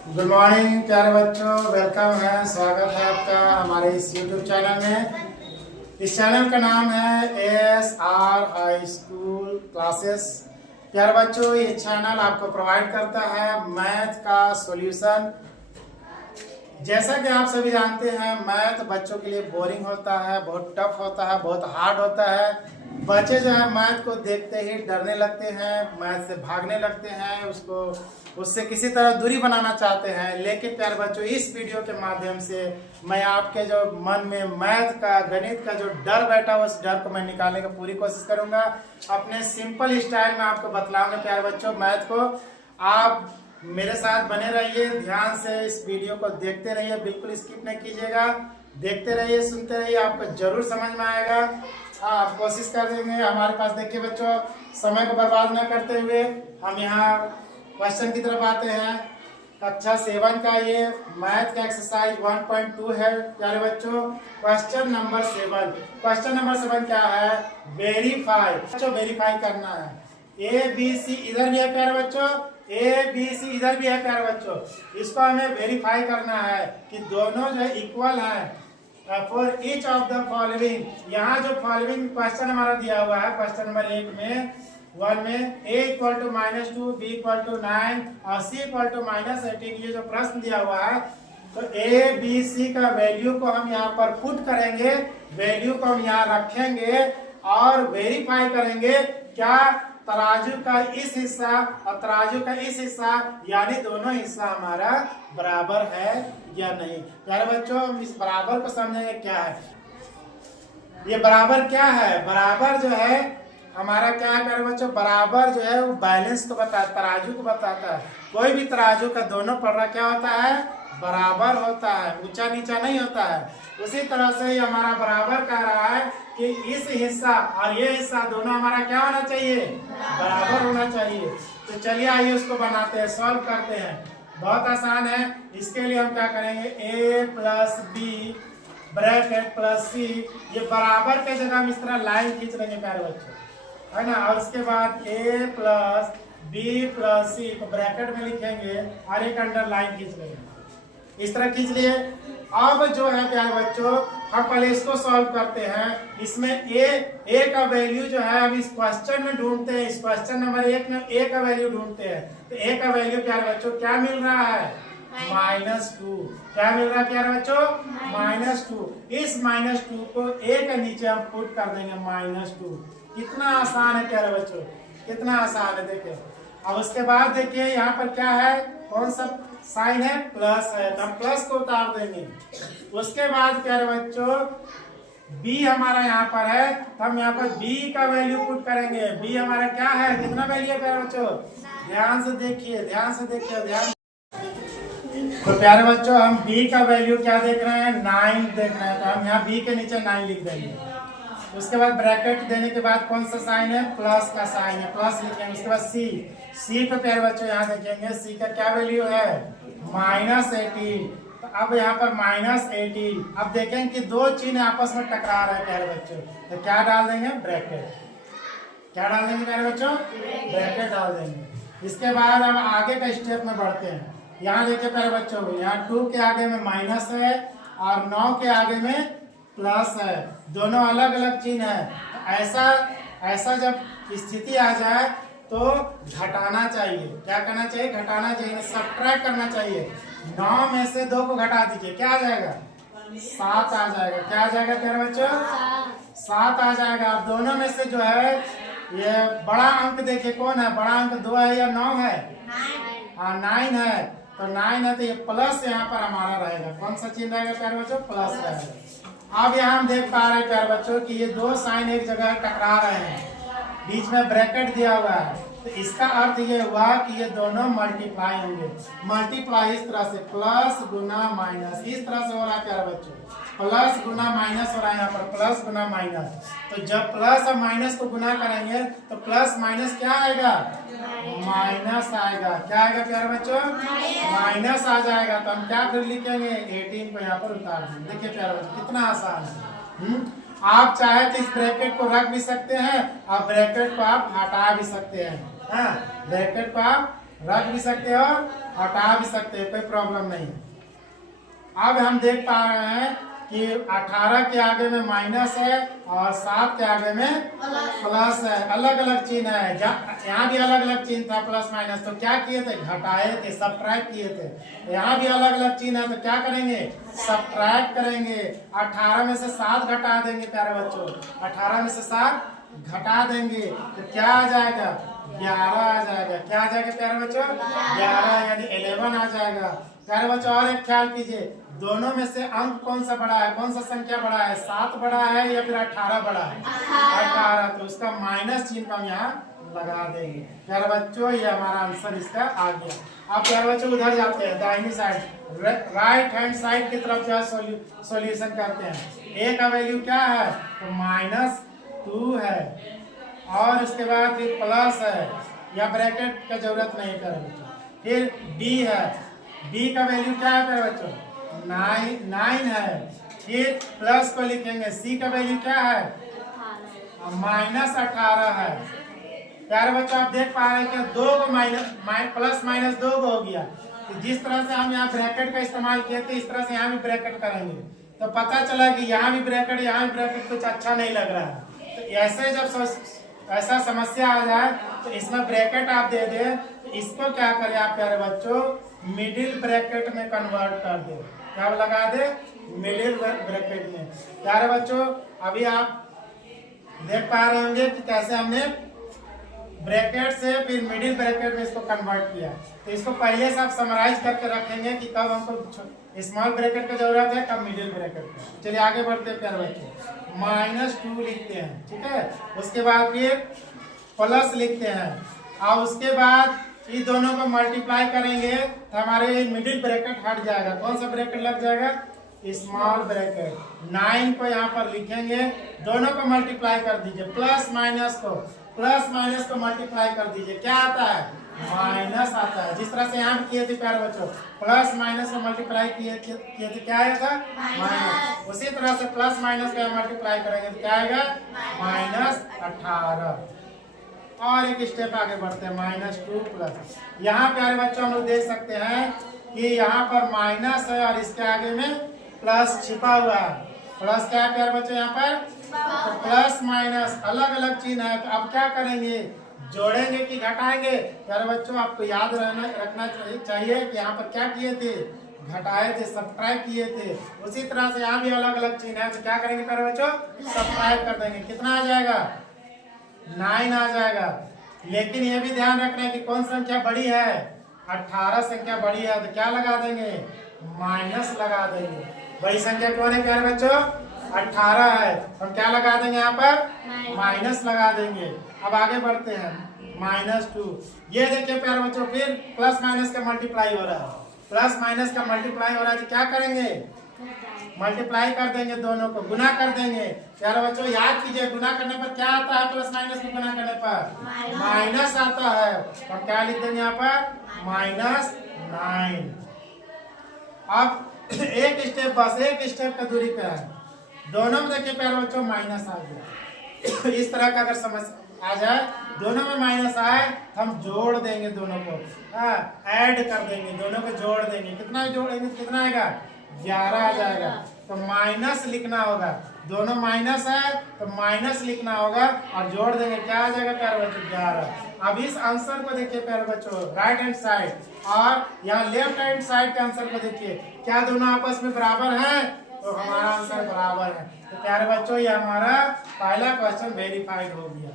Good morning प्यारे बच्चों, welcome है, स्वागत है आपका हमारे इस यूट्यूब चैनल में। इस चैनल का नाम है ASR स्कूल क्लासेस। प्यारे बच्चों, ये चैनल आपको प्रोवाइड करता है मैथ का सॉल्यूशन। जैसा कि आप सभी जानते हैं, मैथ बच्चों के लिए बोरिंग होता है, बहुत टफ होता है, बहुत हार्ड होता है। बच्चे जो है मैथ को देखते ही डरने लगते हैं, मैथ से भागने लगते हैं, उससे किसी तरह दूरी बनाना चाहते हैं। लेकिन प्यारे बच्चों, इस वीडियो के माध्यम से मैं आपके जो मन में मैथ का, गणित का जो डर बैठा है, उस डर को मैं निकालने की पूरी कोशिश करूंगा। अपने सिंपल स्टाइल में आपको बतलाऊंगा प्यारे बच्चों मैथ को। आप मेरे साथ बने रहिए, ध्यान से इस वीडियो को देखते रहिए, बिल्कुल स्किप नहीं कीजिएगा। देखते रहिए, सुनते रहिए, आपको जरूर समझ में आएगा। आप कोशिश कर देंगे। हमारे पास देखिए बच्चों, समय को बर्बाद न करते हुए हम यहाँ क्वेश्चन की तरफ आते हैं। कक्षा 7 का ये मैथ का एक्सरसाइज 1.2 है प्यारे बच्चों। Question number 7। क्वेश्चन नंबर 7 क्या है? वेरीफाई। बच्चों वेरीफाई करना है। ABC इधर भी है प्यारे बच्चों, ABC इधर भी है प्यारे बच्चों। इसको हमें वेरीफाई करना है कि दोनों जो इक्वल है। For each of the following, यहाँ जो फॉलोइंग क्वेश्चन हमारा दिया हुआ है, क्वेश्चन नंबर 1 में A equal to -2, B equal to 9 और C इक्वल टू -18, ये जो प्रश्न दिया हुआ है, तो ABC का वैल्यू को हम यहाँ पर पुट करेंगे, वैल्यू को हम यहाँ रखेंगे और वेरीफाई करेंगे क्या तराजू का इस हिस्सा और तराजू का इस हिस्सा, यानी दोनों हिस्सा हमारा बराबर है या नहीं। प्यारे बच्चों, हम इस बराबर को समझेंगे क्या है। ये बराबर क्या है? बराबर जो है हमारा क्या है प्यारे बच्चों? बराबर जो है वो बैलेंस को बताता है, तराजू को बताता है। कोई भी तराजू का दोनों पलड़ा क्या होता है? बराबर होता है, ऊंचा नीचा नहीं होता है। उसी तरह से ही हमारा बराबर कह रहा है कि इस हिस्सा और ये हिस्सा दोनों हमारा क्या होना चाहिए? बराबर होना चाहिए। तो चलिए आइए उसको बनाते हैं, सॉल्व करते हैं। बहुत आसान है। इसके लिए हम क्या करेंगे? A + B ब्रैकेट +C, ये बराबर के जगह हम इस तरह लाइन खींच लेंगे प्यारे बच्चों, है ना। और उसके बाद A + B + C को ब्रैकेट में लिखेंगे और एक अंडर लाइन खींच लेंगे, इस तरह खींच लिए। अब जो है प्यारे बच्चों, हम पहले इसको सॉल्व करते हैं। इसमें A का वैल्यू जो है हम इस क्वेश्चन में ढूंढते हैं। इस क्वेश्चन नंबर 1 में A का वैल्यू ढूंढते हैं। तो A का वैल्यू प्यारे बच्चों क्या मिल रहा है? -2। क्या मिल रहा है प्यारे बच्चों? -2। इस -2 को A के नीचे हम पुट कर देंगे -2। कितना आसान है प्यारे बच्चों, कितना आसान है। देखिए अब उसके बाद देखिए यहाँ पर क्या है, कौन सा साइन है? प्लस है, तो हम प्लस को उतार देंगे। उसके बाद प्यारे बच्चों B हमारा यहाँ पर है, तो हम यहाँ पर B का वैल्यू पुट करेंगे। B हमारा क्या है? कितना वैल्यू है प्यारे बच्चों? ध्यान से देखिए, ध्यान से देखिए, ध्यान। तो प्यारे बच्चों हम B का वैल्यू क्या देख रहे हैं? 9 देख रहे हैं, तो हम यहाँ B के नीचे 9 लिख देंगे। उसके बाद ब्रैकेट देने के बाद कौन सा साइन है? प्लस का साइन है, प्लस लिखेंगे। उसके बाद C पे प्यारे बच्चों यहाँ देखेंगे, C का क्या वैल्यू है? -18। तो अब यहाँ पर -18। अब देखेंगे कि दो चिन्ह आपस में टकरा रहे हैं प्यारे बच्चों, तो क्या डाल देंगे? ब्रैकेट। क्या डाल देंगे प्यारे बच्चों? ब्रैकेट डाल देंगे। इसके बाद हम आगे का स्टेप में बढ़ते हैं। यहाँ देखिए प्यारे बच्चों, यहाँ 2 के आगे में माइनस है और 9 के आगे में प्लस है, दोनों अलग अलग चिन्ह है। ऐसा जब स्थिति आ जाए तो घटाना चाहिए। क्या करना चाहिए? घटाना चाहिए, सब्ट्रैक्ट करना चाहिए। 9 में से 2 को घटा दीजिए, क्या आ जाएगा? 7 आ जाएगा। क्या आ जाएगा प्यारे बच्चों? 7 आ जाएगा। अब दोनों में से जो है ये बड़ा अंक देखिए कौन है? बड़ा अंक 2 है या 9 है? हाँ 9 है, तो 9 है, तो ये प्लस यहाँ पर हमारा रहेगा। कौन सा चिन्ह रहेगा प्यारे बच्चों? प्लस रहेगा। अब यहाँ हम देख पा रहे हैं प्यारे बच्चों कि ये दो साइन एक जगह टकरा रहे हैं, बीच में ब्रैकेट दिया हुआ है, तो इसका अर्थ ये हुआ कि ये दोनों मल्टीप्लाई होंगे। मल्टीप्लाई इस तरह से, प्लस गुना माइनस, इस तरह से हो रहा है प्यारे बच्चों, प्लस गुना माइनस हो रहा है यहाँ पर, प्लस गुना माइनस। तो जब प्लस और माइनस को गुना करेंगे तो प्लस माइनस क्या आएगा? माइनस आएगा। क्या आएगा प्यारे बच्चों? माइनस आ जाएगा। तो हम क्या फिर लिखेंगे? 18 को यहाँ पर उतार देंगे। देखिए प्यारे बच्चों कितना आसान है। आप चाहे तो इस ब्रैकेट को रख भी सकते हैं और ब्रैकेट को आप हटा भी सकते हैं। हाँ, ब्रैकेट को आप रख भी सकते हो, हटा भी सकते हो, कोई प्रॉब्लम नहीं। अब हम देख पा रहे हैं कि 18 के आगे में माइनस है और 7 के आगे में प्लस है, अलग अलग चिन्ह है। यहाँ भी अलग अलग चिन्ह था प्लस माइनस, तो क्या किए थे, घटाए थे, सब्ट्रैक्ट किए थे। यहाँ भी अलग अलग चिन्ह है, तो क्या करेंगे, सब्ट्रैक्ट करेंगे। 18 में से 7 घटा देंगे प्यारे बच्चों, 18 में से 7 घटा देंगे तो क्या आ जाएगा, 11 आ जाएगा। क्या आ जाएगा प्यारे बच्चों, 11 यानी 11 आ जाएगा। प्यारे बच्चों और एक ख्याल कीजिए, दोनों में से अंक कौन सा बड़ा है, कौन सा संख्या बड़ा है, 7 बड़ा है या फिर 18 बड़ा है, 18। तो उसका माइनस चिन्ह हम यहाँ लगा देंगे। प्यारे बच्चों ये हमारा आंसर इसका आ गया। अब प्यारे बच्चों उधर जाते हैं, दाहिनी साइड, राइट हैंड साइड की तरफ जो है सॉल्यूशन करते हैं। ए का वैल्यू क्या है, तो -2 है, और उसके बाद फिर प्लस है, या ब्रैकेट का जरूरत नहीं प्यारे बच्चों। फिर बी है, बी का वैल्यू क्या है प्यारे बच्चों, 9 है। फिर प्लस को लिखेंगे, सी का वैल्यू क्या है, -18 है। प्यारे बच्चों आप देख पा रहे हैं कि 2 को प्लस माइनस 2 को हो गया। तो जिस तरह से हम यहाँ ब्रैकेट का इस्तेमाल किए थे, इस तरह से यहाँ भी ब्रैकेट करेंगे, तो पता चला कि यहाँ भी ब्रैकेट, यहाँ भी ब्रैकेट, कुछ अच्छा नहीं लग रहा है। तो ऐसे जब ऐसा समस्या आ जाए तो इसमें ब्रैकेट आप दे दे, तो इसको क्या करें आप प्यारे बच्चों, मिडिल ब्रैकेट में कन्वर्ट कर दे। क्या लगा दे, मिडिल ब्रैकेट में। प्यारे बच्चों अभी आप देख पा रहे होंगे कि कैसे हमने ब्रैकेट से फिर मिडिल ब्रैकेट में इसको कन्वर्ट किया। तो इसको पहले से आप समराइज करके रखेंगे कि कब हमको स्मॉल ब्रैकेट की जरूरत है, कब मिडिल ब्रैकेट की। चलिए आगे बढ़ते हैं प्यारे बच्चों, -2 लिखते हैं, ठीक है। उसके बाद फिर प्लस लिखते हैं, और उसके बाद ये दोनों को मल्टीप्लाई करेंगे तो हमारे मिडिल ब्रैकेट हट जाएगा। कौन सा ब्रैकेट लग जाएगा, स्मॉल ब्रैकेट। 9 को यहाँ पर लिखेंगे, दोनों को मल्टीप्लाई कर दीजिए, प्लस माइनस को मल्टीप्लाई कर दीजिए, क्या आता है, माइनस आता है। जिस तरह से यहाँ किए थे प्यारे बच्चों, प्लस माइनस को मल्टीप्लाई किए थे, क्या आएगा, माइनस। उसी तरह से प्लस माइनस को मल्टीप्लाई करेंगे तो क्या आएगा, -18। और एक स्टेप आगे बढ़ते हैं, -2 प्लस। यहाँ प्यारे बच्चों हम लोग देख सकते हैं कि यहाँ पर माइनस है और इसके आगे में प्लस छिपा हुआ है। प्लस क्या है प्यारे बच्चों, यहाँ पर तो प्लस माइनस अलग अलग चिन्ह है। तो अब क्या करेंगे, जोड़ेंगे कि घटाएंगे। प्यारे बच्चों आपको याद रखना चाहिए कि यहाँ पर क्या किए थे, घटाए थे, सब्ट्रैक्ट किए थे। उसी तरह से यहाँ भी अलग अलग चिन्ह है, तो क्या करेंगे प्यारे बच्चों, सब्ट्रैक्ट कर देंगे। कितना आ जाएगा, 9 आ जाएगा। लेकिन ये भी ध्यान रखना है कि कौन संख्या बड़ी है, 18 संख्या बड़ी है, तो क्या लगा देंगे, माइनस लगा देंगे। बड़ी संख्या कौन है प्यारे बच्चों, 18 है, हम क्या लगा देंगे यहाँ पर, माइनस लगा देंगे। अब आगे बढ़ते हैं, -2। ये देखिए प्यारे बच्चों, फिर प्लस माइनस का मल्टीप्लाई हो रहा है, प्लस माइनस का मल्टीप्लाई हो रहा है, तो क्या करेंगे, मल्टीप्लाई कर देंगे, दोनों को गुना कर देंगे। प्यारे बच्चों याद कीजिए, गुना करने पर क्या आता है, प्लस माइनस को गुना करने पर माइनस आता है। तो क्या लिख देंगे यहाँ पर, -9। अब एक स्टेप, बस एक स्टेप का दूरी पे है, दोनों में देखिए प्यारे बच्चों माइनस आ गया। इस तरह का अगर समस्या आ जाए, दोनों में माइनस आए, हम जोड़ देंगे दोनों को, ऐड कर देंगे, दोनों को जोड़ देंगे। कितना जोड़ेंगे, कितना आएगा, 11 आ जाएगा। तो माइनस लिखना होगा, दोनों माइनस है तो माइनस लिखना होगा और जोड़ देंगे, क्या आ जाएगा प्यारे बच्चों, 11। अब इस आंसर को देखिए प्यारे बच्चों, राइट हैंड साइड और यहाँ लेफ्ट हैंड साइड के आंसर को देखिए, क्या दोनों आपस में बराबर है, तो हमारा आंसर बराबर है। तो प्यारे बच्चों ये हमारा पहला क्वेश्चन वेरीफाइड हो गया।